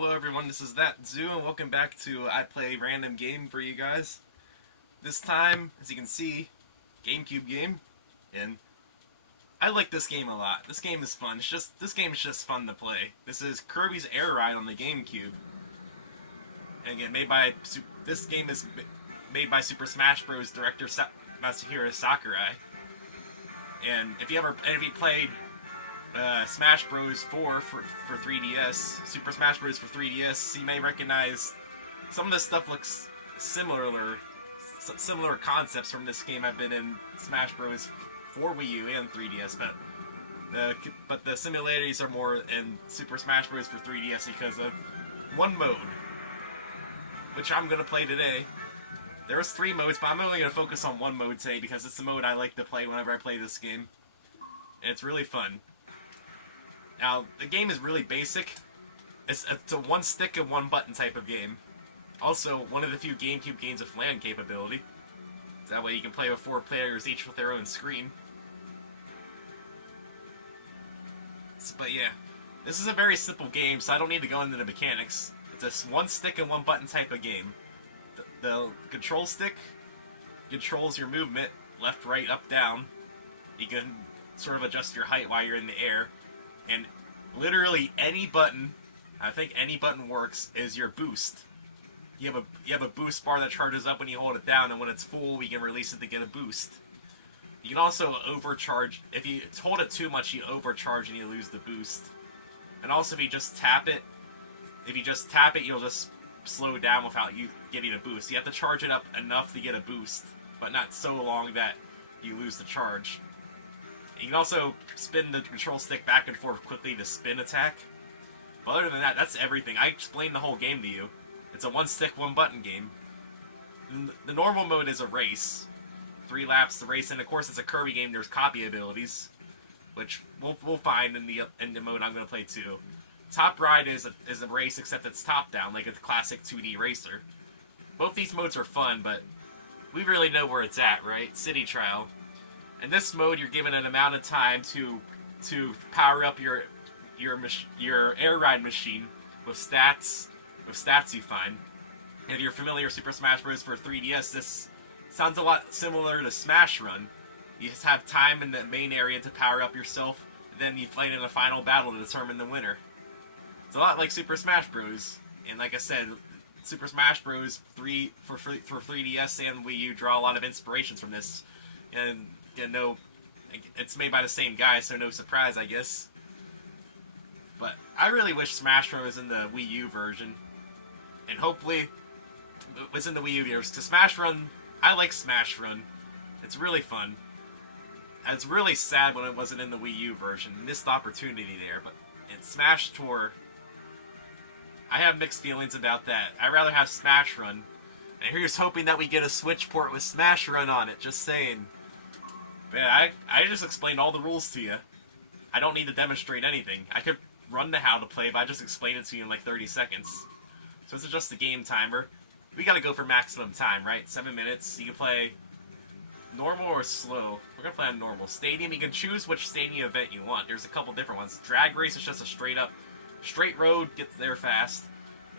Hello everyone, this is That Zoo, and welcome back to I Play Random Game for you guys. This time, as you can see, GameCube game, and I like this game a lot. This game is fun. This game is just fun to play. This is Kirby's Air Ride on the GameCube. And again, this game is made by Super Smash Bros. Director Masahiro Sakurai. And if you played Smash Bros. 4 for 3DS, Super Smash Bros. For 3DS, you may recognize some of this stuff looks similar concepts from this game have been in Smash Bros. For Wii U and 3DS, but the similarities are more in Super Smash Bros. For 3DS because of one mode, which I'm going to play today. There's 3 modes, but I'm only going to focus on one mode today because it's the mode I like to play whenever I play this game. And it's really fun. Now, the game is really basic. It's a one stick and one button type of game. Also, one of the few GameCube games with LAN capability. That way you can play with 4 players, each with their own screen. But yeah, this is a very simple game, so I don't need to go into the mechanics. It's a one stick and one button type of game. The control stick controls your movement, left, right, up, down. You can sort of adjust your height while you're in the air. And literally any button, I think any button works, is your boost. You have a boost bar that charges up when you hold it down, and when it's full, we can release it to get a boost. You can also overcharge. If you hold it too much, you overcharge and you lose the boost. And also, if you just tap it, you'll just slow down without you getting a boost. You have to charge it up enough to get a boost, but not so long that you lose the charge. You can also spin the control stick back and forth quickly to spin attack. But other than that, that's everything. I explained the whole game to you. It's a one stick, one button game. The normal mode is a race. 3 laps to race, and of course it's a Kirby game, there's copy abilities, which we'll find in the mode I'm going to play too. Top Ride is a race, except it's top down, like a classic 2D racer. Both these modes are fun, but we really know where it's at, right? City Trial. In this mode, you're given an amount of time to power up your air ride machine with stats you find. And if you're familiar with Super Smash Bros. For 3DS, this sounds a lot similar to Smash Run. You just have time in the main area to power up yourself, and then you fight in a final battle to determine the winner. It's a lot like Super Smash Bros. And like I said, Super Smash Bros. 3 for 3DS and Wii U draw a lot of inspirations from this. And no, it's made by the same guy, so no surprise, I guess. But I really wish Smash Bros. Was in the Wii U version. And hopefully it was in the Wii U version. Because Smash Run, I like Smash Run. It's really fun. And it's really sad when it wasn't in the Wii U version. Missed opportunity there. But in Smash Tour, I have mixed feelings about that. I'd rather have Smash Run. And here's hoping that we get a Switch port with Smash Run on it. Just saying. But yeah, I just explained all the rules to you. I don't need to demonstrate anything. I could run the how to play, but I just explained it to you in like 30 seconds. So it's just a game timer. We gotta go for maximum time, right? 7 minutes. You can play normal or slow. We're gonna play on normal. Stadium, you can choose which stadium event you want. There's a couple different ones. Drag race is just a straight road, get there fast.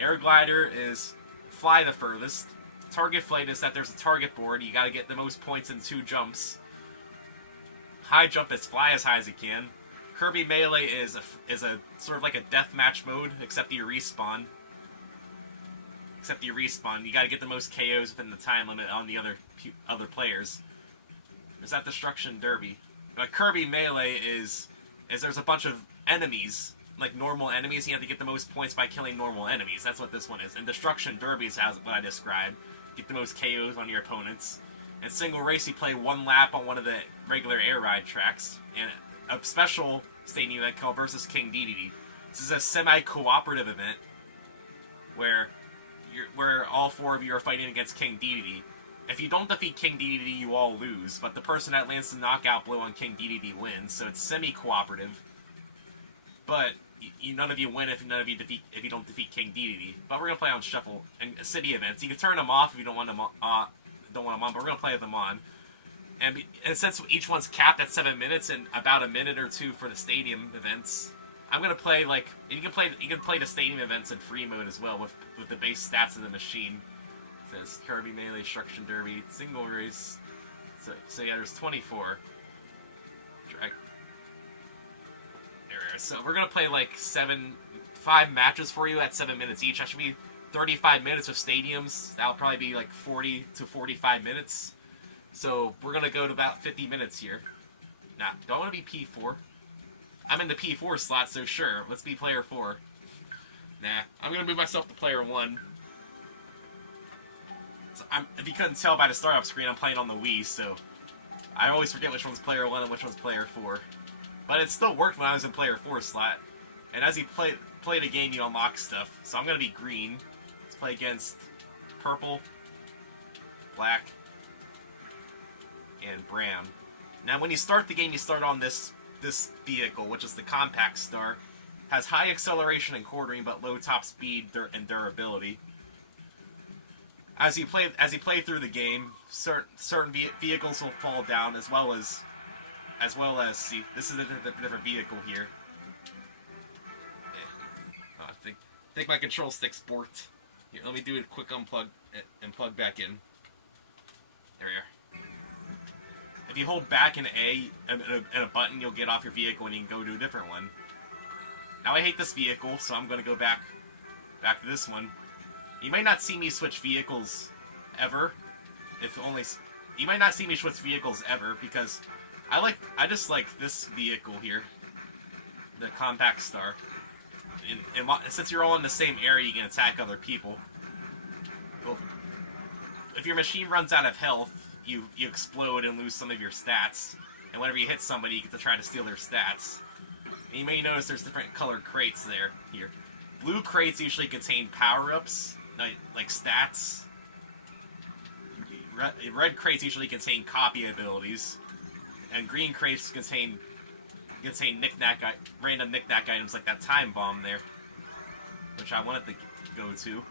Air glider is fly the furthest. Target flight is that there's a target board. You gotta get the most points in 2 jumps. High jump is fly as high as you can. Kirby Melee is a sort of like a deathmatch mode, except you respawn. You gotta get the most KOs within the time limit on the other players. There's that Destruction Derby. But Kirby Melee is there's a bunch of enemies, like normal enemies. You have to get the most points by killing normal enemies. That's what this one is. And Destruction Derby is what I described. Get the most KOs on your opponents. And Single Race, you play 1 lap on one of the regular air ride tracks. And a special stadium event called Versus King Dedede. This is a semi-cooperative event where all 4 of you are fighting against King Dedede. If you don't defeat King Dedede, you all lose, but the person that lands the knockout blow on King Dedede wins, so it's semi-cooperative. But none of you win if you don't defeat King Dedede. But we're gonna play on shuffle and city events. You can turn them off if you don't want them on, but we're gonna play them on. And since each one's capped at 7 minutes and about a minute or 2 for the stadium events, I'm gonna play like you can play the stadium events in free mode as well with the base stats of the machine. It says Kirby Melee Destruction Derby single race. So yeah, there's 24. So we're gonna play like 5 matches for you at 7 minutes each. That should be 35 minutes with stadiums. That'll probably be like 40 to 45 minutes. So we're gonna go to about 50 minutes here. Nah, don't want to be P4. I'm in the P4 slot, so sure, let's be player 4. Nah, I'm gonna move myself to player 1. So if you couldn't tell by the startup screen, I'm playing on the Wii, so I always forget which one's player 1 and which one's player 4. But it still worked when I was in player 4 slot. And as you play the game, you unlock stuff. So I'm gonna be green. Let's play against purple, black, and brown. Now, when you start the game, you start on this vehicle, which is the Compact Star. Has high acceleration and quartering, but low top speed and durability. As you play through the game, certain vehicles will fall down, as well as see, this is a different vehicle here. Oh, I think my control stick's borked. Here, let me do a quick unplug and plug back in. There we are. If you hold back and A and a button, you'll get off your vehicle and you can go to a different one. Now I hate this vehicle, so I'm gonna go back to this one. You might not see me switch vehicles ever. You might not see me switch vehicles ever because I just like this vehicle here, the Compact Star. And since you're all in the same area, you can attack other people. Well, if your machine runs out of health, you explode and lose some of your stats. And whenever you hit somebody, you get to try to steal their stats. And you may notice there's different colored crates here. Blue crates usually contain power-ups, like stats. Red crates usually contain copy abilities. And green crates contain random knick-knack items like that time bomb there, which I wanted to go to.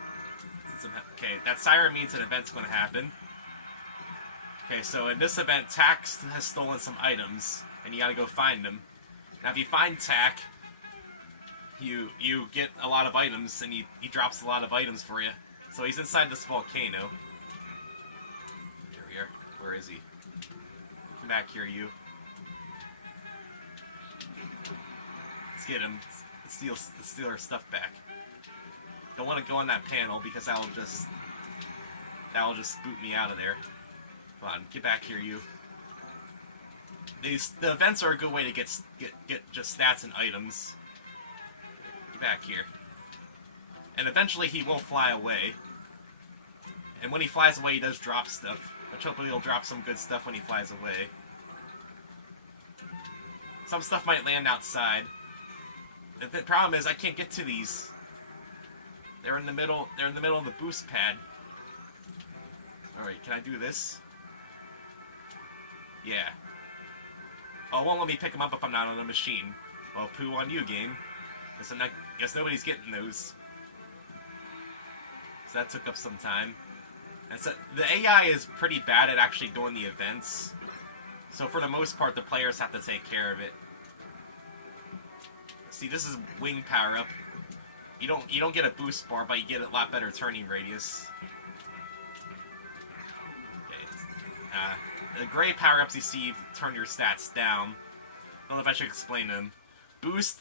Okay, that siren means an event's going to happen. Okay, so in this event, Tax has stolen some items, and you got to go find them. Now, if you find Tack, you get a lot of items, and he drops a lot of items for you. So he's inside this volcano. Here we are. Where is he? Come back here, you. Let's get him. Let's steal our stuff back. Don't want to go on that panel because that'll just boot me out of there. Come on, get back here, you. The events are a good way to get just stats and items. Get back here. And eventually he will fly away. And when he flies away, he does drop stuff. Which hopefully he'll drop some good stuff when he flies away. Some stuff might land outside. The problem is I can't get to these. They're in the middle of the boost pad. Alright, can I do this? Yeah. Oh, it won't let me pick them up if I'm not on a machine. Well, poo on you, game. Guess nobody's getting those. So that took up some time. And so the AI is pretty bad at actually doing the events. So for the most part, the players have to take care of it. See, this is wing power up. You don't get a boost bar, but you get a lot better turning radius. Okay. The gray power-ups you see turn your stats down. I don't know if I should explain them. Boost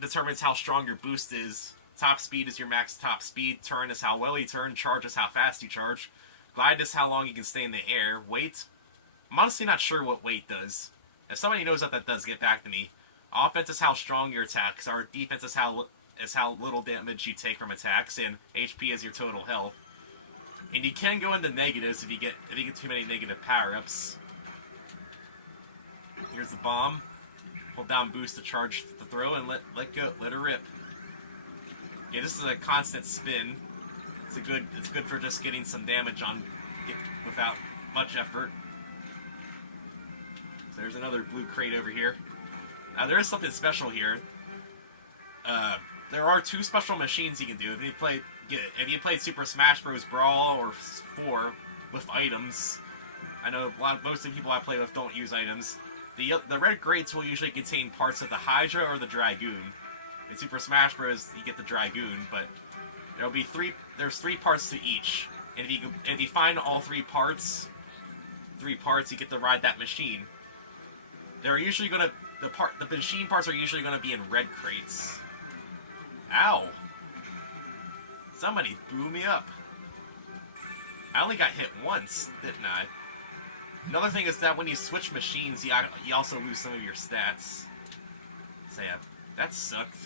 determines how strong your boost is. Top speed is your max top speed. Turn is how well you turn. Charge is how fast you charge. Glide is how long you can stay in the air. Weight? I'm honestly not sure what weight does. If somebody knows what that does, get back to me. Offense is how strong your attacks are. Defense is how little damage you take from attacks. And HP is your total health. And you can go into negatives if you get too many negative power-ups. Here's the bomb. Hold down boost to charge the throw and let her rip. Yeah, this is a constant spin. It's good for just getting some damage on without much effort. So there's another blue crate over here. Now there is something special here. There are 2 special machines you can do. If you played Super Smash Bros. Brawl or 4 with items, I know most of the people I play with don't use items. The red crates will usually contain parts of the Hydra or the Dragoon. In Super Smash Bros., you get the Dragoon, but there'll be there's 3 parts to each. And if you find all 3 parts, you get to ride that machine. They're usually gonna the machine parts are usually gonna be in red crates. Ow! Somebody blew me up. I only got hit once, didn't I? Another thing is that when you switch machines, you also lose some of your stats. So yeah, that sucked.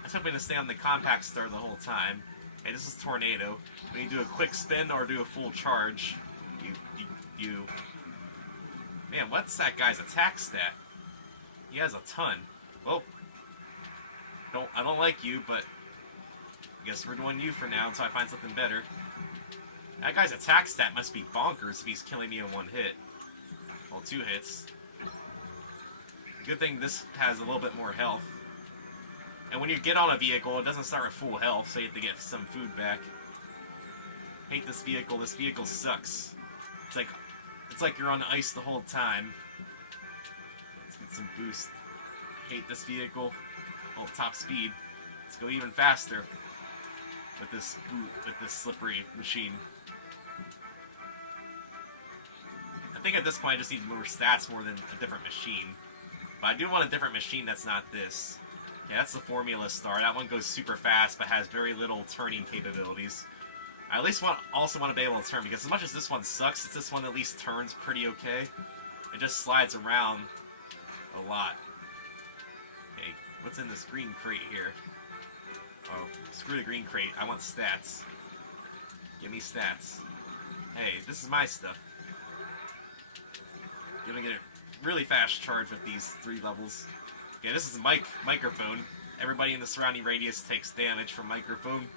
I was hoping to stay on the compact star the whole time. Hey, this is Tornado. When you do a quick spin or do a full charge, you... Man, what's that guy's attack stat? He has a ton. Well, I don't like you, but I guess we're doing you for now until I find something better. That guy's attack stat must be bonkers if he's killing me in 1 hit. Well, 2 hits. Good thing this has a little bit more health. And when you get on a vehicle, it doesn't start with full health, so you have to get some food back. Hate this vehicle. This vehicle sucks. It's like you're on ice the whole time. Let's get some boost. Hate this vehicle. Oh, top speed. Let's go even faster with this slippery machine. I think at this point I just need more stats more than a different machine. But I do want a different machine that's not this. Yeah, that's the Formula Star. That one goes super fast, but has very little turning capabilities. I at least also want to be able to turn, because as much as this one sucks, this one at least turns pretty okay. It just slides around a lot. Okay, what's in this green crate here? Oh, screw the green crate. I want stats. Give me stats. Hey, this is my stuff. You're gonna get a really fast charge with these 3 levels. Okay, this is microphone. Everybody in the surrounding radius takes damage from microphone.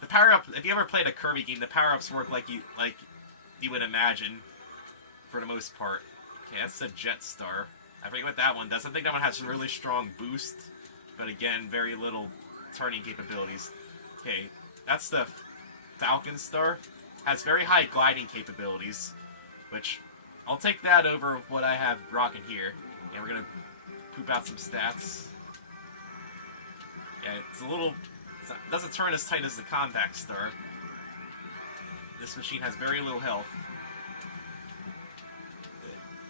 The power-up, if you ever played a Kirby game, the power-ups work like you would imagine, for the most part. Okay, that's the Jet Star. I forget what that one does. I think that one has a really strong boost, but again, very little turning capabilities. Okay, that's the Falcon Star. Has very high gliding capabilities, which I'll take that over what I have rocking here. Yeah, we're gonna poop out some stats. Yeah, it doesn't turn as tight as the Compact Star. This machine has very little health.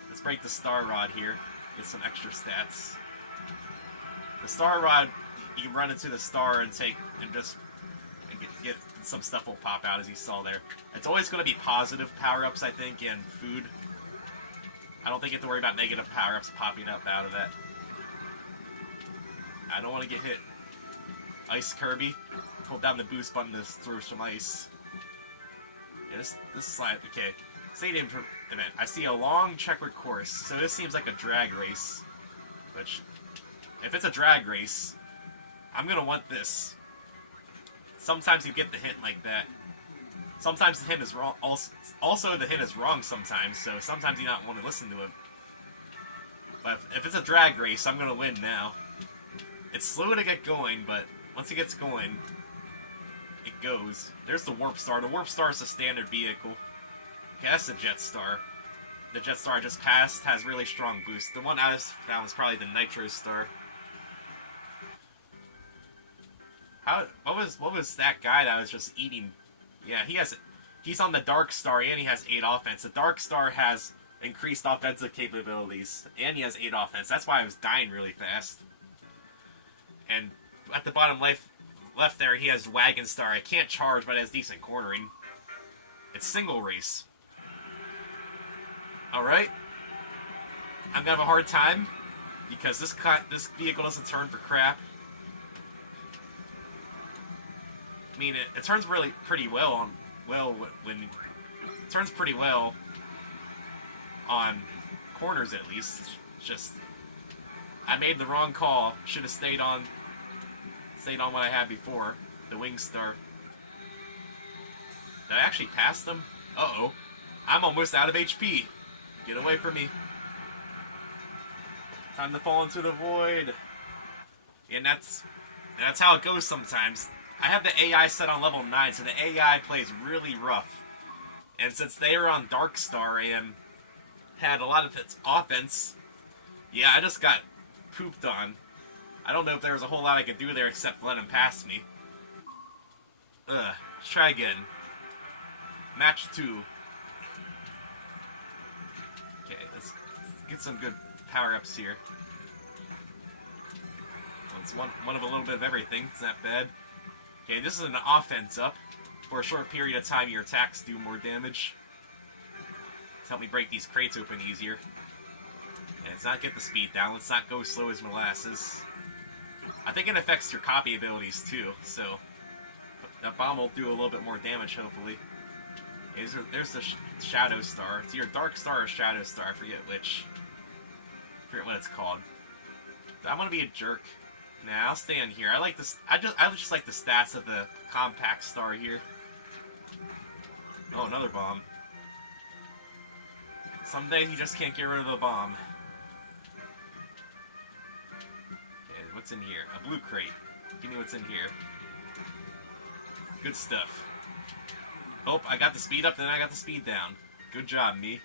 Let's break the Star Rod here. Get some extra stats. The Star Rod, you can run into the star and get some stuff will pop out, as you saw there. It's always going to be positive power-ups, I think, and food. I don't think you have to worry about negative power-ups popping up out of that. I don't want to get hit. Ice Kirby. Hold down the boost button to throw some ice. Yeah, this slide. Okay. Stadium event. I see a long checkered course, so this seems like a drag race. Which, if it's a drag race, I'm gonna want this. Sometimes you get the hint like that. Sometimes the hint is wrong. Also, the hint is wrong sometimes, so sometimes you don't want to listen to it. But if it's a drag race, I'm gonna win now. It's slow to get going, but once it gets going, it goes. There's the Warp Star. The Warp Star is a standard vehicle. Okay, that's the Jet Star. The Jet Star I just passed has really strong boost. The one I found was probably the Nitro Star. What was that guy that was just eating? Yeah, he's on the Dark Star and he has 8 offense. The Dark Star has increased offensive capabilities and he has 8 offense. That's why I was dying really fast. And at the bottom left there, he has Wagon Star. I can't charge, but it has decent cornering. It's single race. Alright. I'm gonna have a hard time because this vehicle doesn't turn for crap. I mean, it turns pretty well when it turns pretty well on corners, at least. It's just I made the wrong call. Should have stayed on what I had before, the Wing Star. Did I actually pass them? Uh-oh. I'm almost out of HP. Get away from me. Time to fall into the void. And that's how it goes sometimes. I have the AI set on level 9, so the AI plays really rough. And since they are on Dark Star and had a lot of its offense, yeah, I just got pooped on. I don't know if there was a whole lot I could do there except let him pass me. Let's try again. Match 2. Okay, let's get some good power-ups here. It's one of a little bit of everything. It's not bad. Okay, this is an offense up. For a short period of time, your attacks do more damage. It's helped me break these crates open easier. And let's not get the speed down. Let's not go slow as molasses. I think it affects your copy abilities too, so that bomb will do a little bit more damage, hopefully. Okay, there's the Shadow Star. It's either Dark Star or Shadow Star. I forget which. I forget what it's called. I'm gonna be a jerk. Nah, I'll stay in here. I like this. I just like the stats of the compact star here. Oh, another bomb. Some days you just can't get rid of the bomb. Okay, what's in here? A blue crate. Give me what's in here. Good stuff. Oh, I got the speed up, then I got the speed down. Good job, me.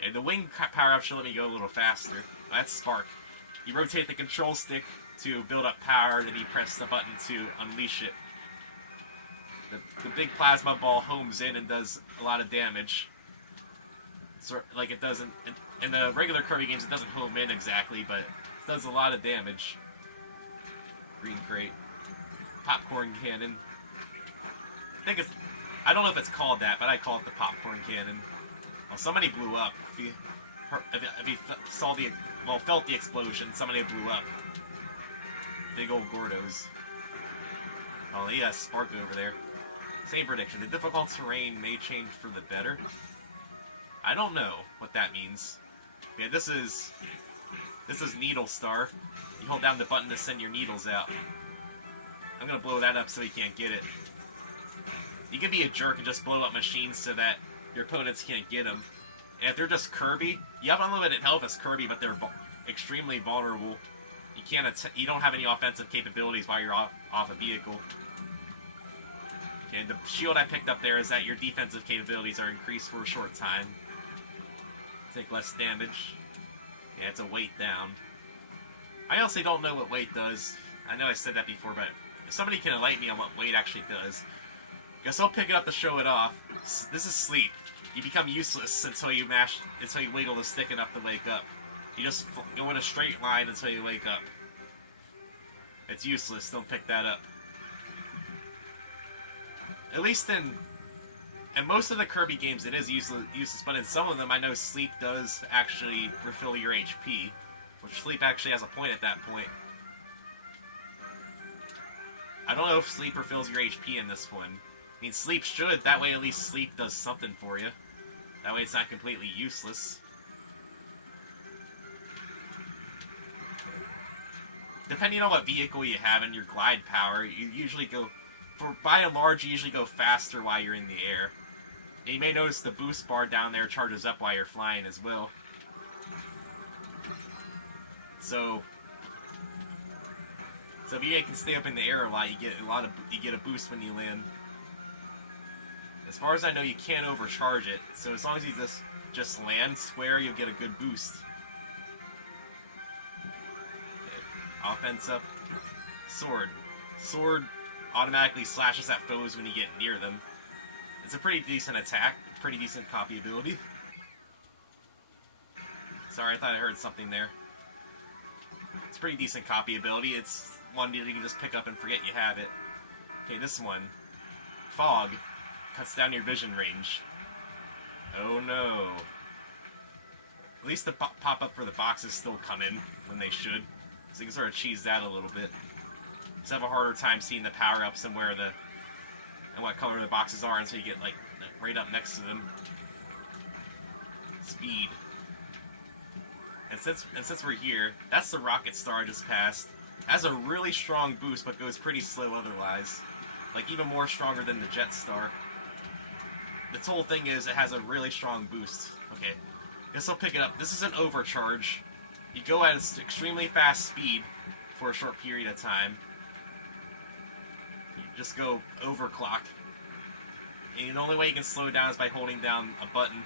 Okay, the wing power-up should let me go a little faster. That's Spark. You rotate the control stick to build up power, then you press the button to unleash it. The big plasma ball homes in and does a lot of damage. So, like it doesn't in the regular Kirby games, it doesn't home in exactly, but it does a lot of damage. Green crate, popcorn cannon. I don't know if it's called that, but I call it the popcorn cannon. Well, somebody blew up. If you felt the explosion, somebody blew up. Big old Gordos. Oh, he has Spark over there. Same prediction. The difficult terrain may change for the better. I don't know what that means. Yeah, this is Needle Star. You hold down the button to send your needles out. I'm gonna blow that up so he can't get it. You can be a jerk and just blow up machines so that your opponents can't get them. And if they're just Kirby, you have unlimited health as Kirby, but they're extremely vulnerable. You don't have any offensive capabilities while you're off a vehicle. Okay, the shield I picked up there is that your defensive capabilities are increased for a short time. Take less damage. Yeah, it's a weight down. I honestly don't know what weight does. I know I said that before, but if somebody can enlighten me on what weight actually does. Guess I'll pick it up to show it off. This is sleep. You become useless until you wiggle the stick enough to wake up. You just go in a straight line until you wake up. It's useless. Don't pick that up. At least in most of the Kirby games, it is useless. But in some of them, I know sleep does actually refill your HP, which sleep actually has a point at that point. I don't know if sleep refills your HP in this one. I mean, sleep should. That way, at least sleep does something for you. That way, it's not completely useless. Depending on what vehicle you have and your glide power, you usually go... By and large, you usually go faster while you're in the air. And you may notice the boost bar down there charges up while you're flying as well. So if you can stay up in the air a lot, you get a boost when you land. As far as I know, you can't overcharge it. So as long as you just land square, you'll get a good boost. Okay. Offense up. Sword. Sword automatically slashes at foes when you get near them. It's a pretty decent attack, pretty decent copy ability. Sorry, I thought I heard something there. It's pretty decent copy ability. It's one that you can just pick up and forget you have it. Okay, this one. Fog. Cuts down your vision range. Oh no. At least the pop-up for the boxes still come in when they should. So you can sort of cheese that a little bit. Just have a harder time seeing the power-ups and what color the boxes are until you get like right up next to them. Speed. And since we're here, that's the Rocket Star I just passed. It has a really strong boost, but goes pretty slow otherwise. Like even more stronger than the Jet Star. This whole thing is it has a really strong boost. Okay, guess I'll pick it up. This is an overcharge. You go at an extremely fast speed for a short period of time. You just go overclock. And the only way you can slow down is by holding down a button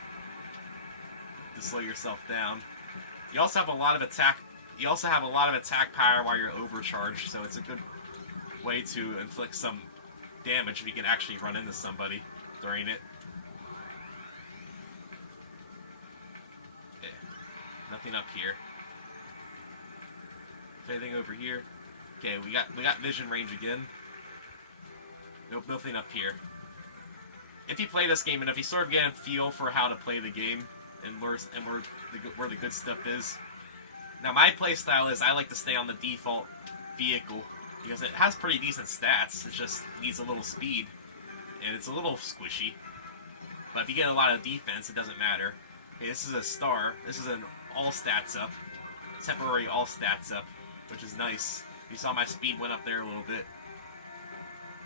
to slow yourself down. You also have a lot of attack you also have a lot of attack power while you're overcharged, so it's a good way to inflict some damage if you can actually run into somebody during it. Okay. Nothing up here. Anything over here? Okay, we got vision range again. Nope, nothing up here. If you play this game, and if you sort of get a feel for how to play the game, and where the good stuff is. Now, my playstyle is I like to stay on the default vehicle, because it has pretty decent stats. It just needs a little speed, and it's a little squishy. But if you get a lot of defense, it doesn't matter. Okay, this is a star. This is an all stats up. Temporary all stats up, which is nice. You saw my speed went up there a little bit.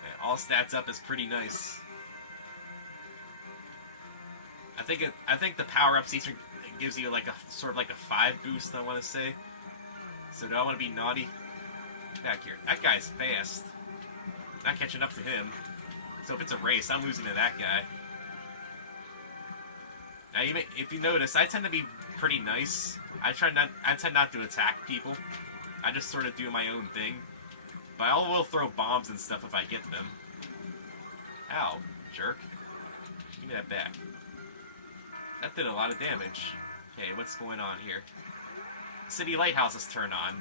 Okay, all stats up is pretty nice. I think the power-ups each gives you like a sort of like a 5 boost, I want to say. So do I want to be naughty? Back here. That guy's fast. Not catching up to him. So if it's a race, I'm losing to that guy. Now, if you notice, I tend to be pretty nice. I tend not to attack people. I just sort of do my own thing. But I will throw bombs and stuff if I get them. Ow, jerk. Give me that back. That did a lot of damage. Okay, what's going on here? City lighthouses turn on.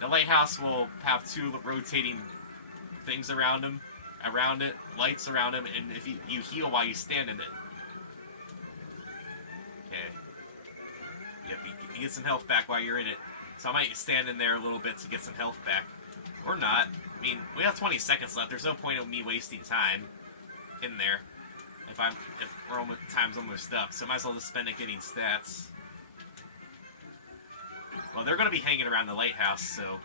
The lighthouse will have 2 rotating things around it, lights around him, and if you heal while you stand in it. Okay. Yep, you get some health back while you're in it. So I might stand in there a little bit to get some health back. Or not. I mean, we have 20 seconds left. There's no point of me wasting time in there. If time's almost up, so I might as well just spend it getting stats. Well, they're going to be hanging around the lighthouse, so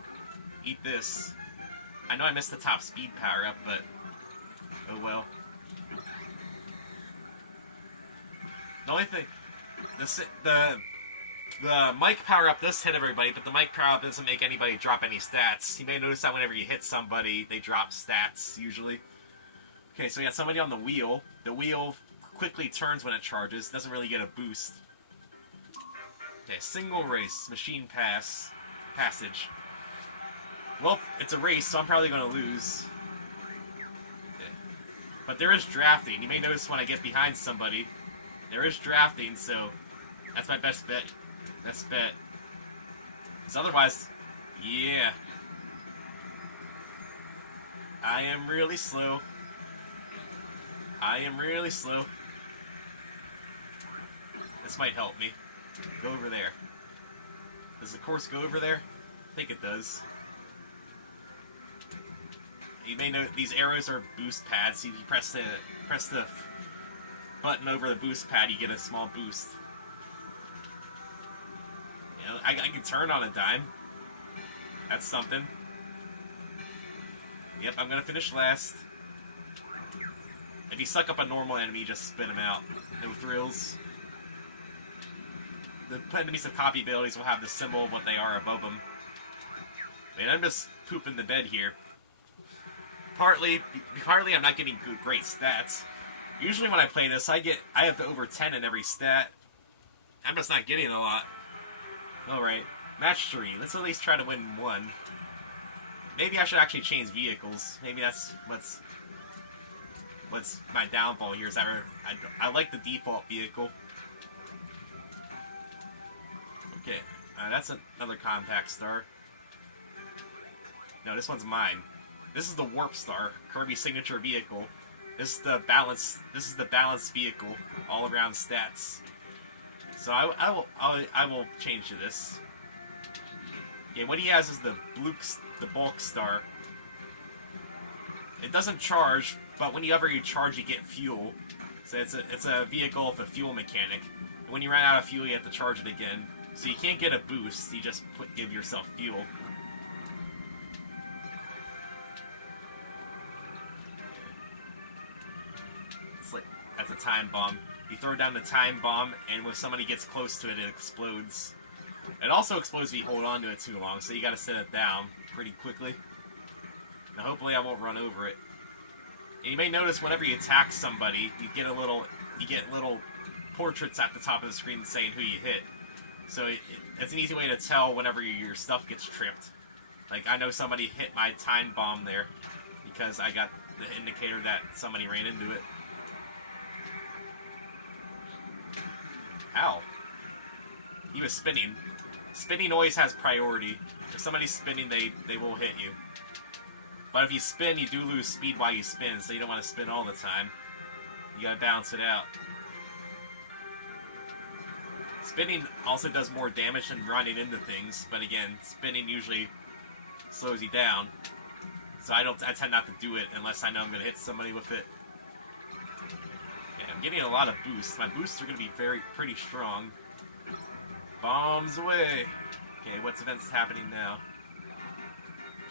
eat this. I know I missed the top speed power up, but oh well. The only thing, the mic power up does hit everybody, but the mic power up doesn't make anybody drop any stats. You may notice that whenever you hit somebody, they drop stats usually. Okay, so we got somebody on the wheel. The wheel quickly turns when it charges. Doesn't really get a boost. Okay, single race. Machine passage. Well, it's a race, so I'm probably going to lose. Okay. But there is drafting. You may notice when I get behind somebody, there is drafting, so that's my best bet. Best bet. Because otherwise, yeah. I am really slow. I am really slow. This might help me. Go over there. Does the course go over there? I think it does. You may note these arrows are boost pads. So if you press the button over the boost pad, you get a small boost. You know, I can turn on a dime. That's something. Yep, I'm gonna finish last. If you suck up a normal enemy, just spit him out. No thrills. The enemies with copy abilities will have the symbol of what they are above them. I mean, I'm just pooping the bed here. Partly I'm not getting great stats. Usually when I play this, I have over 10 in every stat. I'm just not getting a lot. Alright, match 3. Let's at least try to win 1. Maybe I should actually change vehicles. Maybe that's what's my downfall here. Is I like the default vehicle. Okay, that's another compact star. No, this one's mine. This is the Warp Star, Kirby's signature vehicle. This is the balanced vehicle, all around stats. So I will change to this. Okay, what he has is the bulk star. It doesn't charge, but whenever you charge, you get fuel. So it's a vehicle with a fuel mechanic. And when you run out of fuel, you have to charge it again. So you can't get a boost. You just give yourself fuel. It's like that's a time bomb. You throw down the time bomb, and when somebody gets close to it, it explodes. It also explodes if you hold on to it too long, so you gotta set it down pretty quickly. Now hopefully I won't run over it. And you may notice whenever you attack somebody, you get little portraits at the top of the screen saying who you hit. So it's an easy way to tell whenever your stuff gets tripped. Like, I know somebody hit my time bomb there because I got the indicator that somebody ran into it. Ow. He was spinning. Spinning always has priority. If somebody's spinning, they will hit you. But if you spin, you do lose speed while you spin, so you don't want to spin all the time. You gotta balance it out. Spinning also does more damage than running into things, but again, spinning usually slows you down. So I tend not to do it unless I know I'm gonna hit somebody with it. Yeah, I'm getting a lot of boosts. My boosts are gonna be pretty strong. Bombs away! Okay, what's events happening now?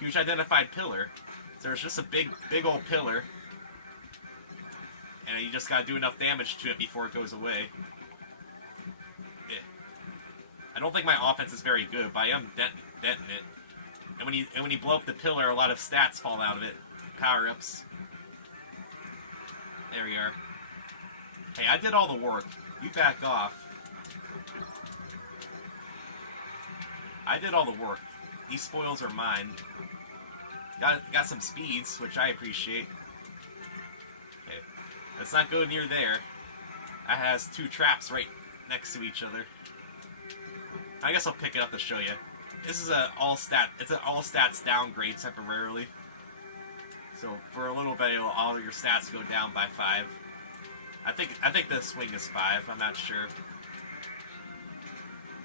Huge identified pillar. So there's just a big old pillar. And you just gotta do enough damage to it before it goes away. I don't think my offense is very good, but I am denting it. And when you blow up the pillar, a lot of stats fall out of it. Power-ups. There we are. Hey, I did all the work. You back off. I did all the work. These spoils are mine. Got some speeds, which I appreciate. Okay. Let's not go near there. That has two traps right next to each other. I guess I'll pick it up to show you. This is it's an all stats downgrade temporarily. So for a little bit, all your stats go down by 5. I think the swing is 5. I'm not sure.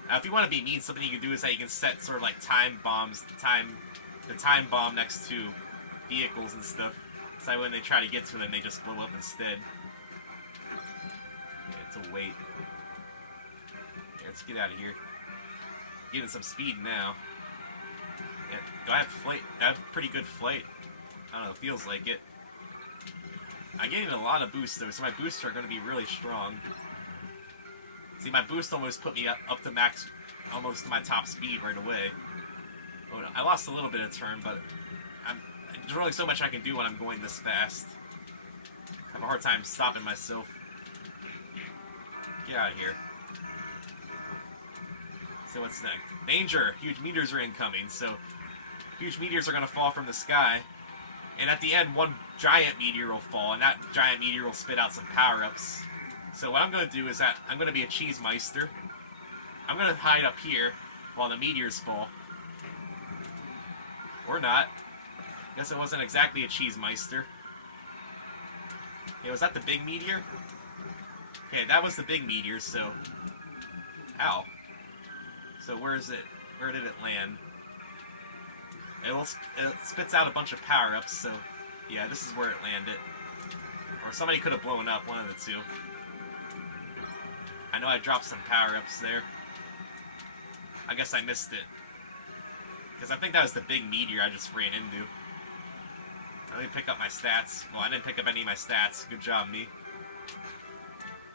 Now, if you want to be mean, something you can do is that you can set sort of like time bombs, the time bomb next to vehicles and stuff. So when they try to get to them, they just blow up instead. Okay, it's a wait. Okay, let's get out of here. Getting some speed now. Yeah, do I have flight? I have pretty good flight. I don't know, it feels like it. I'm getting a lot of boosts though, so my boosts are going to be really strong. See, my boost almost put me up to max, almost to my top speed right away. Oh, I lost a little bit of turn, but there's only so much I can do when I'm going this fast. I have a hard time stopping myself. Get out of here. So what's next? Danger! Huge meteors are incoming, so huge meteors are going to fall from the sky. And at the end, one giant meteor will fall, and that giant meteor will spit out some power-ups. So what I'm going to do is that I'm going to be a Cheesemeister. I'm going to hide up here while the meteors fall. Or not. Guess it wasn't exactly a Cheesemeister. Okay, was that the big meteor? Okay, that was the big meteor, so... Ow. So where is it? Where did it land? It spits out a bunch of power-ups, so... Yeah, this is where it landed. Or somebody could have blown up, one of the two. I know I dropped some power-ups there. I guess I missed it. Because I think that was the big meteor I just ran into. Let me pick up my stats. Well, I didn't pick up any of my stats. Good job, me.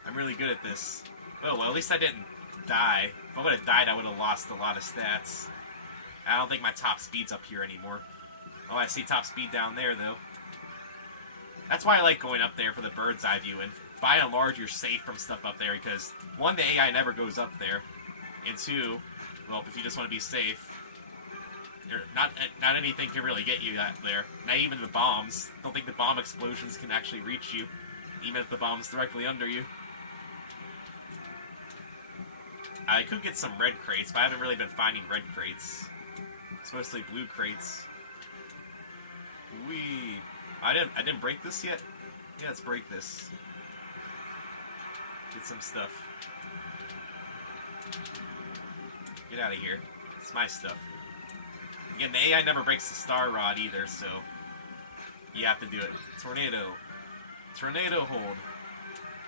I'm really good at this. Oh, well, at least I didn't die. If I would have died, I would have lost a lot of stats. I don't think my top speed's up here anymore. Oh, I see top speed down there, though. That's why I like going up there for the bird's eye view. And by and large, you're safe from stuff up there because, 1, the AI never goes up there. And 2, well, if you just want to be safe, not anything can really get you out there. Not even the bombs. I don't think the bomb explosions can actually reach you, even if the bomb's directly under you. I could get some red crates, but I haven't really been finding red crates. It's mostly blue crates. Whee! I didn't break this yet? Yeah, let's break this. Get some stuff. Get out of here. It's my stuff. Again, the AI never breaks the star rod either, so you have to do it. Tornado. Tornado hold.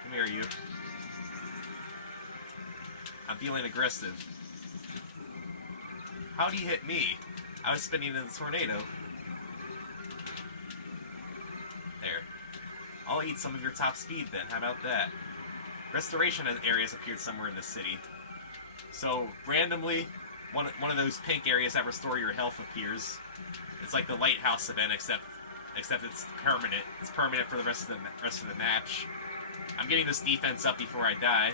Come here, you. I'm feeling aggressive. How'd he hit me? I was spinning in the tornado. There. I'll eat some of your top speed then. How about that? Restoration areas appeared somewhere in the city. So, randomly, one of those pink areas that restore your health appears. It's like the lighthouse event, except it's permanent. It's permanent for the rest of the match. I'm getting this defense up before I die.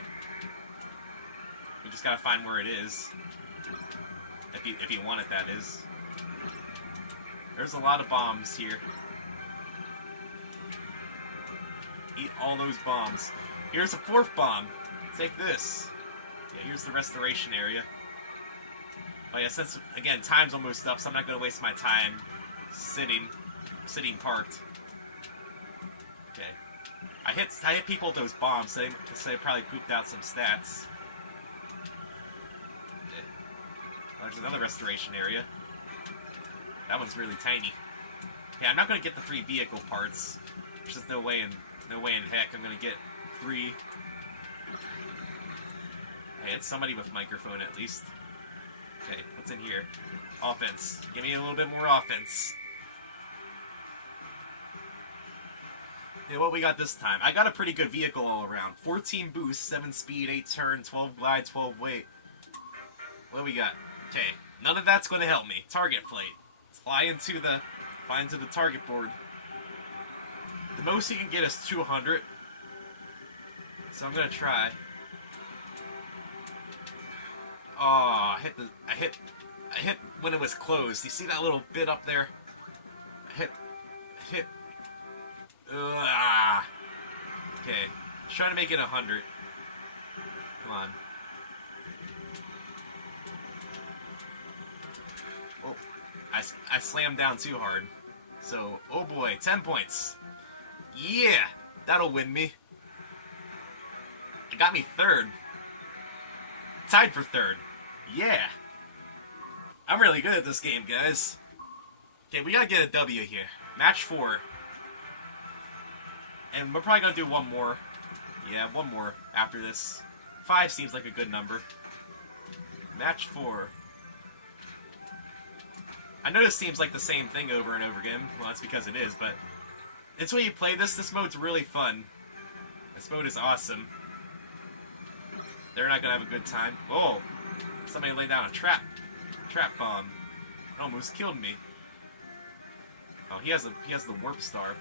We just gotta find where it is. If you want it, that is. There's a lot of bombs here. Eat all those bombs. Here's a 4th bomb. Take this. Yeah, here's the restoration area. But yeah, since, again, time's almost up, so I'm not going to waste my time sitting parked. Okay. I hit people with those bombs, so they probably pooped out some stats. Okay. There's another restoration area. That one's really tiny. Okay, I'm not going to get the 3 vehicle parts. There's just no way in heck I'm going to get 3. I had somebody with microphone at least. Okay, what's in here? Offense. Give me a little bit more offense. Okay, what we got this time? I got a pretty good vehicle all around. 14 boost, 7 speed, 8 turn, 12 glide, 12 weight. What do we got? Okay, none of that's going to help me. Target plate. Let's fly into the target board. The most you can get is 200. So I'm going to try. Oh, I hit when it was closed. You see that little bit up there? I hit. Ugh. Okay, try to make it 100. Come on. Oh, I slammed down too hard. So, oh boy, 10 points. Yeah, that'll win me. It got me 3rd. Tied for 3rd. Yeah. I'm really good at this game, guys. Okay, we gotta get a W here. Match 4. And we're probably gonna do one more. Yeah, one more after this. 5 seems like a good number. Match 4. I know this seems like the same thing over and over again. Well, that's because it is, but until you play this, this mode's really fun. This mode is awesome. They're not gonna have a good time. Oh, somebody laid down a trap bomb. It almost killed me. Oh, he has the warp star.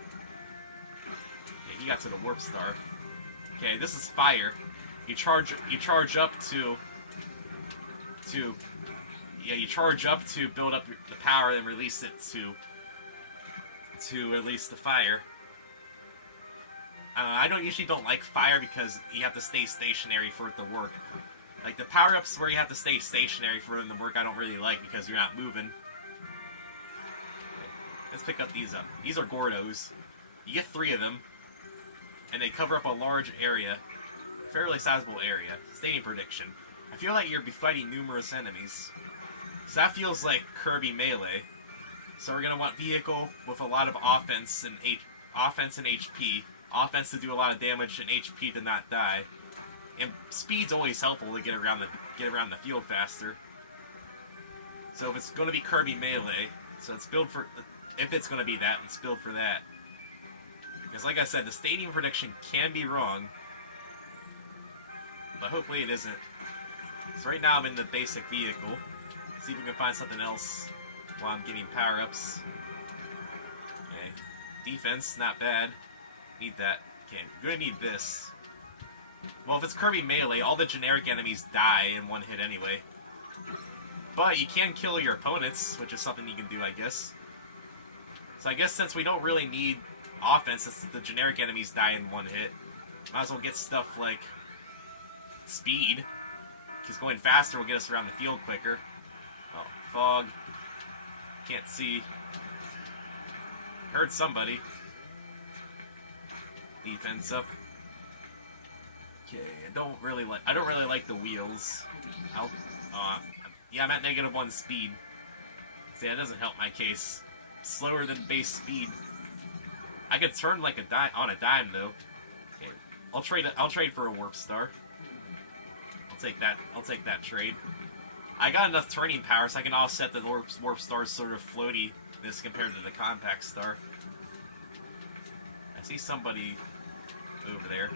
Yeah, he got to the warp star. Okay, this is fire. You charge up to build up the power and release it to release the fire. I usually don't like fire because you have to stay stationary for it to work. Like the power-ups where you have to stay stationary for them to work, I don't really like because you're not moving. Okay, let's pick up these up. These are Gordos. You get 3 of them, and they cover up a large area, fairly sizable area. Stadium prediction. I feel like you're fighting numerous enemies. So that feels like Kirby Melee. So we're gonna want vehicle with a lot of offense and HP. Offense to do a lot of damage and HP to not die. And speed's always helpful to get around the field faster. So if it's going to be Kirby Melee, so it's built for... If it's going to be that, it's built for that. Because like I said, the stadium prediction can be wrong. But hopefully it isn't. So right now I'm in the basic vehicle. See if we can find something else while I'm getting power-ups. Okay. Defense, not bad. Need that. Okay, I'm gonna need this. Well, if it's Kirby Melee, all the generic enemies die in one hit anyway. But you can kill your opponents, which is something you can do, I guess. So I guess since we don't really need offense, since the generic enemies die in one hit, might as well get stuff like speed. Because going faster will get us around the field quicker. Oh, fog. Can't see. Heard somebody. Defense up. Okay, I don't really like the wheels. Yeah, I'm at -1 speed. See, that doesn't help my case. Slower than base speed. I could turn like on a dime though. Okay, I'll trade for a warp star. I'll take that trade. I got enough turning power so I can offset the warp star's sort of floatiness compared to the compact star. I see somebody over there.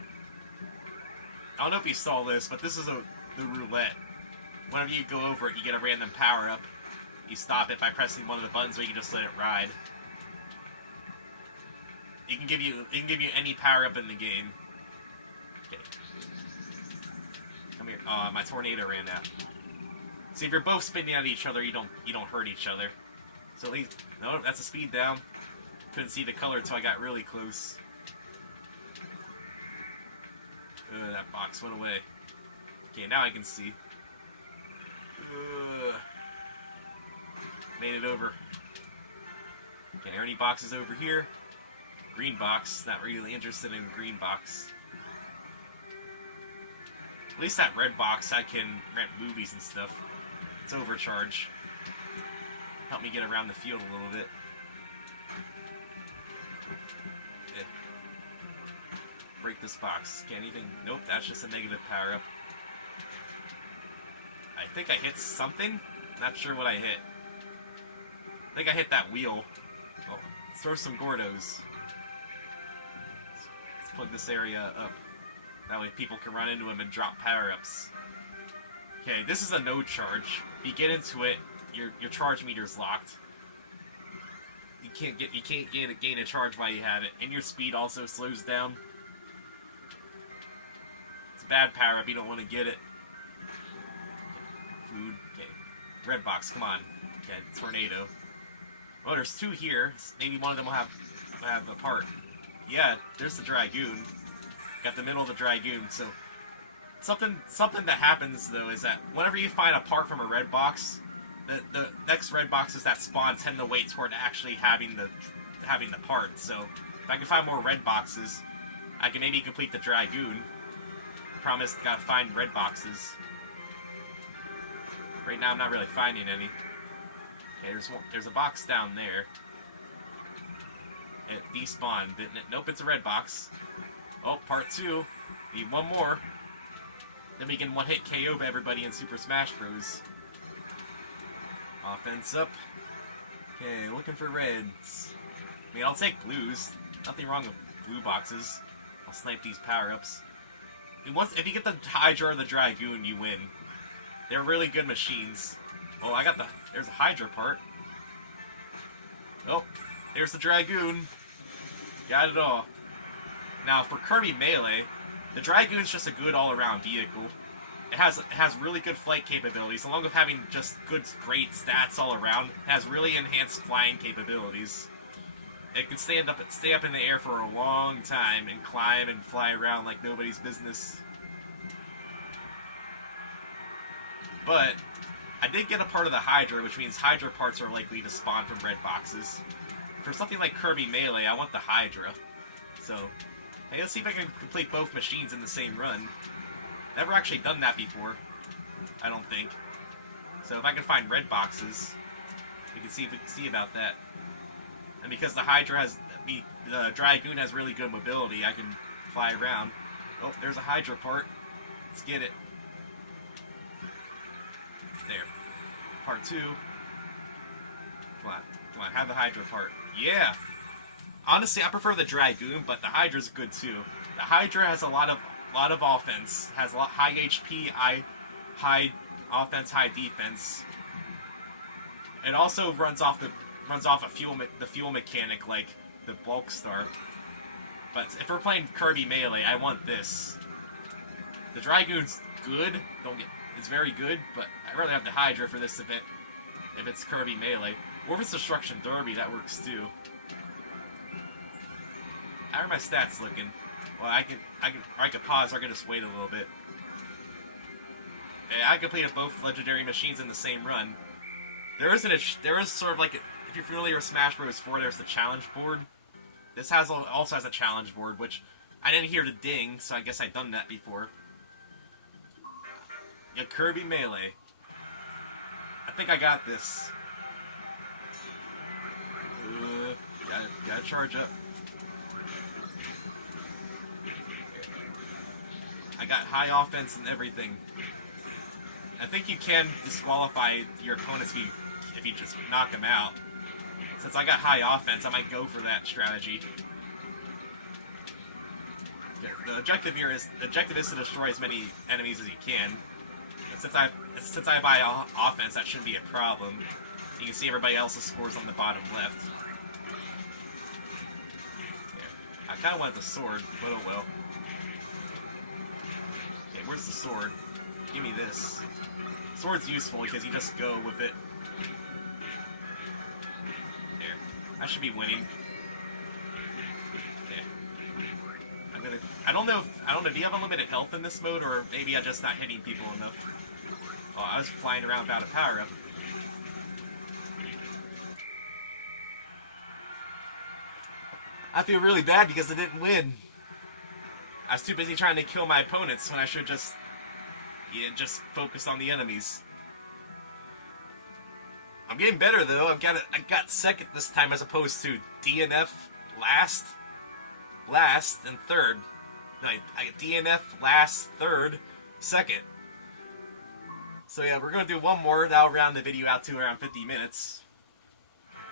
I don't know if you saw this, but this is the roulette. Whenever you go over it, you get a random power-up. You stop it by pressing one of the buttons, or you can just let it ride. It can give you any power-up in the game. Okay. Come here. My tornado ran out. See, if you're both spinning at each other, you don't hurt each other. So at least, no, that's a speed down. Couldn't see the color until I got really close. That box went away. Okay, now I can see. Made it over. Okay, are there any boxes over here? Green box. Not really interested in green box. At least that red box, I can rent movies and stuff. It's overcharge. Help me get around the field a little bit. Yeah. Break this box. Can't even... Nope, that's just a negative power-up. I think I hit something. Not sure what I hit. I think I hit that wheel. Oh, let's throw some Gordos. Let's plug this area up. That way people can run into him and drop power-ups. Okay, this is a no charge. If you get into it, your charge meter's locked. You can't gain a charge while you have it, and your speed also slows down. It's a bad power-up. You don't want to get it. Okay. Food. Okay. Red box. Come on. Okay. Tornado. Oh, there's two here. Maybe one of them will have a part. Yeah. There's the Dragoon. Got the middle of the Dragoon. So something that happens though is that whenever you find a part from a red box, the next red boxes that spawn tend to wait toward actually having the part. So if I can find more red boxes, I can maybe complete the Dragoon. Promise, gotta find red boxes. Right now I'm not really finding any. Okay, there's a box down there. It despawned, didn't it? Nope, it's a red box. Oh, part 2. Need one more. Then we can one-hit KO everybody in Super Smash Bros. Offense up. Okay, looking for reds. I mean, I'll take blues. Nothing wrong with blue boxes. I'll snipe these power-ups. If you get the Hydra or the Dragoon, you win. They're really good machines. Oh, there's a Hydra part. Oh, there's the Dragoon. Got it all. Now, for Kirby Melee, the Dragoon's just a good all-around vehicle. It has really good flight capabilities, along with having just great stats all around. It has really enhanced flying capabilities. It can stay up in the air for a long time and climb and fly around like nobody's business. But I did get a part of the Hydra, which means Hydra parts are likely to spawn from red boxes. For something like Kirby Melee, I want the Hydra. So, hey, let's see if I can complete both machines in the same run. Never actually done that before, I don't think. So if I can find red boxes, we can see about that. And because the Dragoon has really good mobility, I can fly around. Oh, there's a Hydra part. Let's get it. There. Part 2. Come on, have the Hydra part. Yeah! Honestly, I prefer the Dragoon, but the Hydra's good too. The Hydra has a lot of offense, has a lot high HP, high offense, high defense. It also runs off the fuel mechanic like the Bulk Star. But if we're playing Kirby Melee, I want this. The Dragoon's good. It's very good, but I'd rather have the Hydra for this if it's Kirby Melee. Or if it's Destruction Derby, that works too. How are my stats looking? Well, I could pause, or I could just wait a little bit. Yeah, I completed both legendary machines in the same run. There is sort of like, if you're familiar with Smash Bros. 4, there's the challenge board. This also has a challenge board, which I didn't hear the ding, so I guess I'd done that before. Yeah, Kirby Melee. I think I got this. Gotta charge up. I got high offense and everything. I think you can disqualify your opponents if you just knock them out. Since I got high offense, I might go for that strategy. The objective is to destroy as many enemies as you can. And since I buy offense, that shouldn't be a problem. You can see everybody else's scores on the bottom left. I kind of want the sword, but oh well. Okay, where's the sword? give me this. Sword's useful because you just go with it. There. I should be winning. Okay. I don't know, do you have unlimited health in this mode, or maybe I'm just not hitting people enough? Oh, I was flying around without a power-up. I feel really bad because I didn't win. I was too busy trying to kill my opponents when I should just focus on the enemies. I'm getting better though. I got second this time as opposed to DNF last and third. No, I got DNF last, third, second. So yeah, we're gonna do one more. That'll round the video out to around 50 minutes.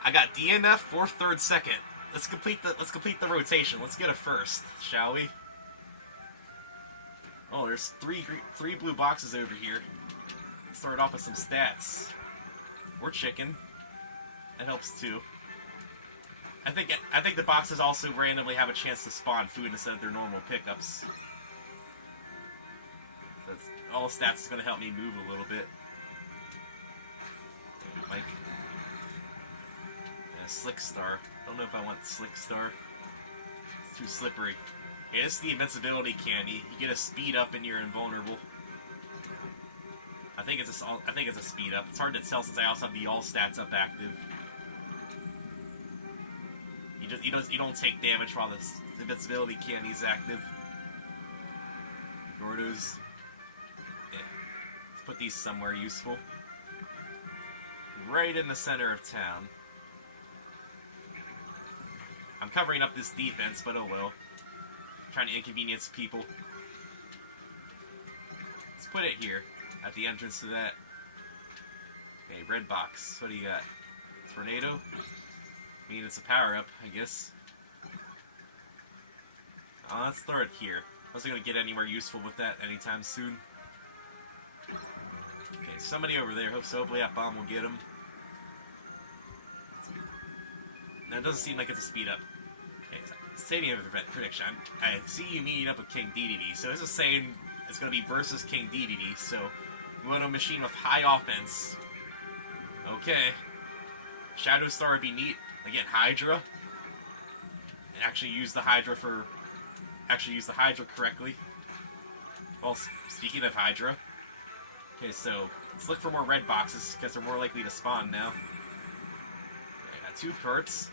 I got DNF, fourth, third, second. Let's complete the rotation. Let's get a first, shall we? Oh, there's three blue boxes over here. Let's start off with some stats. Or chicken. That helps too. I think the boxes also randomly have a chance to spawn food instead of their normal pickups. That's, all stats is going to help me move a little bit. Like, yeah, Slick Star. I don't know if I want Slick Star. It's too slippery. Yeah, this is the invincibility candy. You get a speed up and you're invulnerable. I think it's a speed up. It's hard to tell since I also have the all stats up active. You don't take damage while the invincibility candy is active. Gordos. Yeah. Let's put these somewhere useful. Right in the center of town. I'm covering up this defense, but oh well. Trying to inconvenience people. Let's put it here, at the entrance to that. Okay, red box. What do you got? Tornado? I mean, it's a power-up, I guess. Let's throw it here. I wasn't going to get anywhere useful with that anytime soon. Okay, somebody over there. Hopefully that bomb will get him. Now, it doesn't seem like it's a speed-up. Okay, Stadium prediction. I see you meeting up with King DDD. So this is saying it's going to be versus King DDD. So you want a machine with high offense. Okay. Shadow Star would be neat. Again, Hydra. And actually use the Hydra correctly. Well, speaking of Hydra. Okay, so let's look for more red boxes because they're more likely to spawn now. Okay, got 2 parts.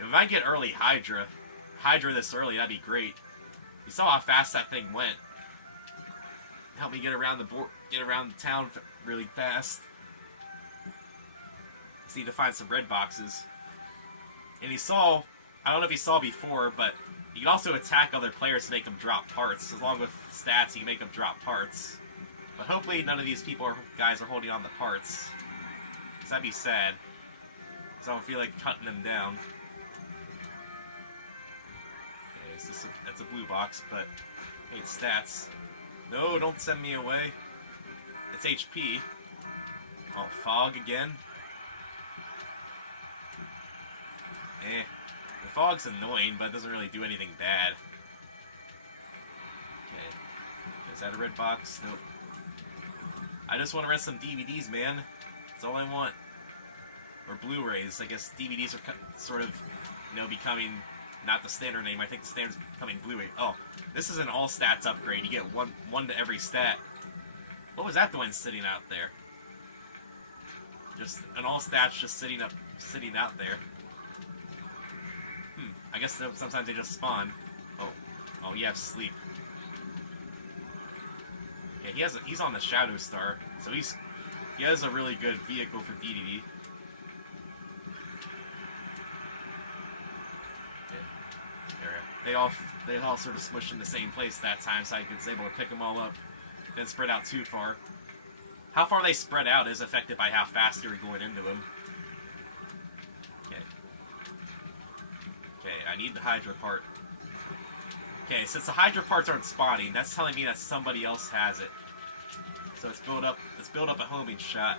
If I get early Hydra this early, that'd be great. You saw how fast that thing went. Help me get around the town really fast. Just need to find some red boxes. And he saw, I don't know if he saw before, but you can also attack other players to make them drop parts. Along with stats, you can make them drop parts. But hopefully none of these guys are holding on to parts. Because that'd be sad. Because I don't feel like cutting them down. Okay, so that's a blue box, but hey, it's stats. No, don't send me away. It's HP. Oh, fog again. The fog's annoying, but it doesn't really do anything bad. Okay. Is that a red box? Nope. I just want to rent some DVDs, man. That's all I want. Or Blu-rays. I guess DVDs are sort of, becoming not the standard name. I think the standard's becoming Blu-ray. Oh, this is an all stats upgrade. You get one to every stat. What was that doing sitting out there? Just an all stats just sitting out there. I guess sometimes they just spawn. Oh, you have sleep. Yeah, he's on the Shadow Star, so he has a really good vehicle for DDD. They all sort of smushed in the same place that time, so I was able to pick them all up. Didn't spread out too far. How far they spread out is affected by how fast you're going into them. Okay, I need the Hydra part. Okay, since the Hydra parts aren't spawning, that's telling me that somebody else has it. So let's build up a homing shot.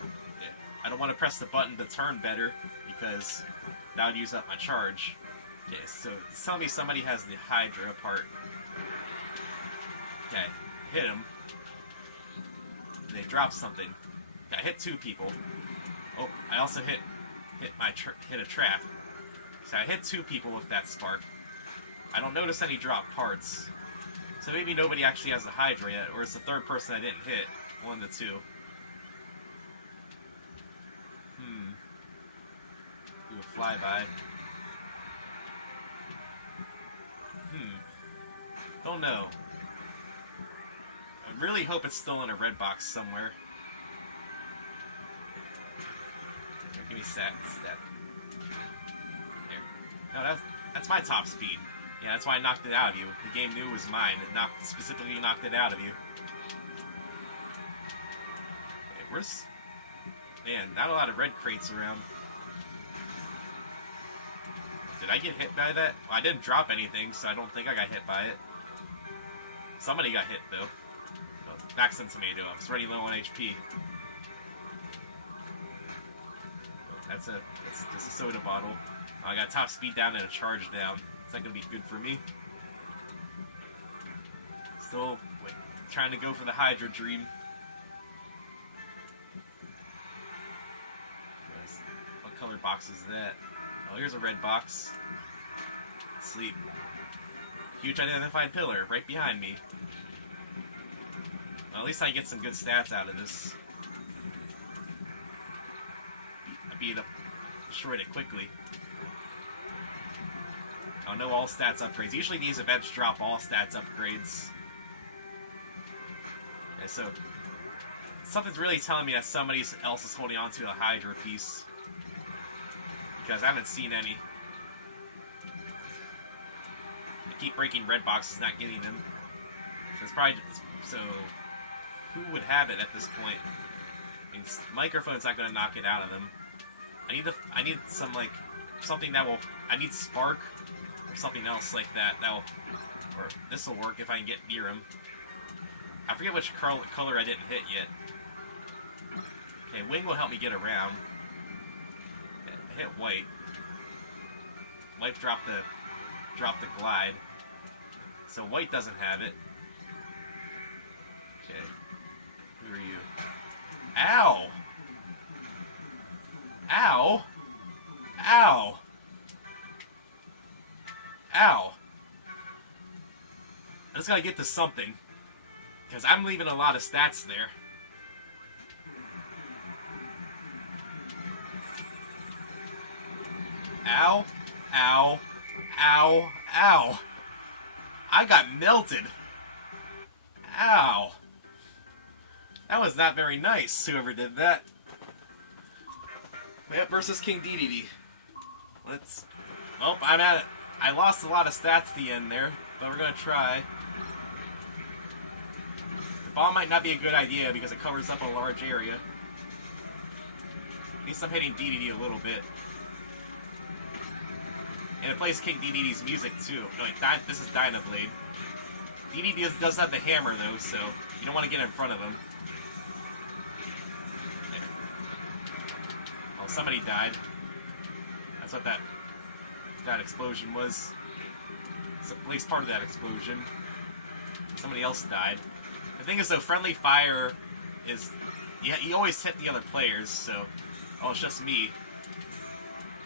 Okay. I don't want to press the button to turn better because that would use up my charge. Okay, so it's telling me somebody has the Hydra part. Okay, hit him. They dropped something. I hit 2 people. Oh, I also hit a trap. So I hit 2 people with that spark. I don't notice any drop parts. So maybe nobody actually has a Hydra yet, or it's the 3rd person I didn't hit. 1 to 2. Do a flyby. Don't know. I really hope it's still in a red box somewhere. Here, give me stat. There. No, that's my top speed. Yeah, that's why I knocked it out of you. The game knew it was mine. It specifically knocked it out of you. Okay, where's... Man, not a lot of red crates around. Did I get hit by that? Well, I didn't drop anything, so I don't think I got hit by it. Somebody got hit, though. Oh, Maxim Tomato. I was already low on HP. That's just a soda bottle. Oh, I got top speed down and a charge down. Is that going to be good for me? Still trying to go for the Hydra dream. What color box is that? Oh, here's a red box. Sleep. Huge identified pillar right behind me. Well, at least I get some good stats out of this. I beat up, destroyed it quickly. Oh, no all stats upgrades. Usually these events drop all stats upgrades. Okay, so something's really telling me that somebody else is holding on to the Hydra piece. Because I haven't seen any. I keep breaking red boxes, not getting them. So it's probably so. Who would have it at this point? I mean, microphone's not going to knock it out of them. I need some like something that will. I need spark or something else like that. Or this will work if I can get near him. I forget which color I didn't hit yet. Okay, wing will help me get around. I hit white. White dropped the glide. So white doesn't have it. Okay. Who are you? Ow! Ow! Ow! Ow! I just gotta get to something. Because I'm leaving a lot of stats there. Ow, ow, ow, ow. I got melted. Ow. That was not very nice, whoever did that. Yep, versus King DDD. Let's... Well, I'm at it. I lost a lot of stats at the end there, but we're gonna try. The bomb might not be a good idea because it covers up a large area. At least I'm hitting DDD a little bit. And it plays King DDD's music too. No, wait, this is Dynablade. DDD does have the hammer though, so you don't want to get in front of him. There. Oh, somebody died. That's what that explosion was. It's at least part of that explosion. Somebody else died. The thing is though, friendly fire is... Yeah, you always hit the other players, so... Oh, it's just me.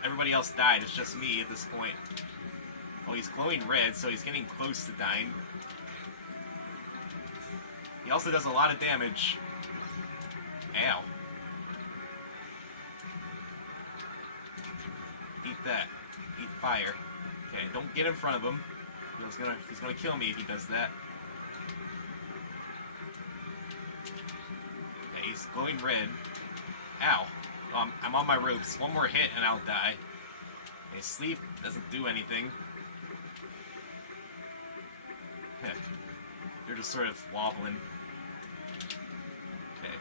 Everybody else died, it's just me at this point. Oh, he's glowing red, so he's getting close to dying. He also does a lot of damage. Ow. Eat that. Eat fire. Okay, don't get in front of him. He's gonna kill me if he does that. Okay, he's glowing red. Ow. I'm on my ropes. One more hit and I'll die. Okay, sleep doesn't do anything. They're just sort of wobbling. Okay.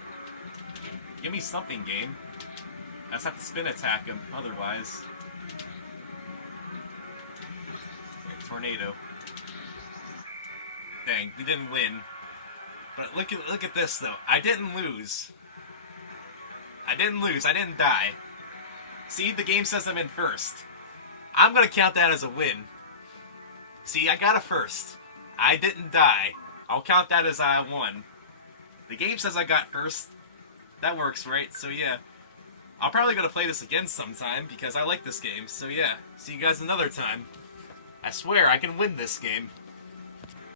Give me something, game. I just have to spin attack him, otherwise. Okay, tornado. Dang, we didn't win. But look at this though. I didn't lose. I didn't lose. I didn't die. See, the game says I'm in first. I'm gonna count that as a win. See, I got a first. I didn't die. I'll count that as I won. The game says I got first. That works, right? So yeah. I'll probably gonna play this again sometime because I like this game. So yeah. See you guys another time. I swear I can win this game.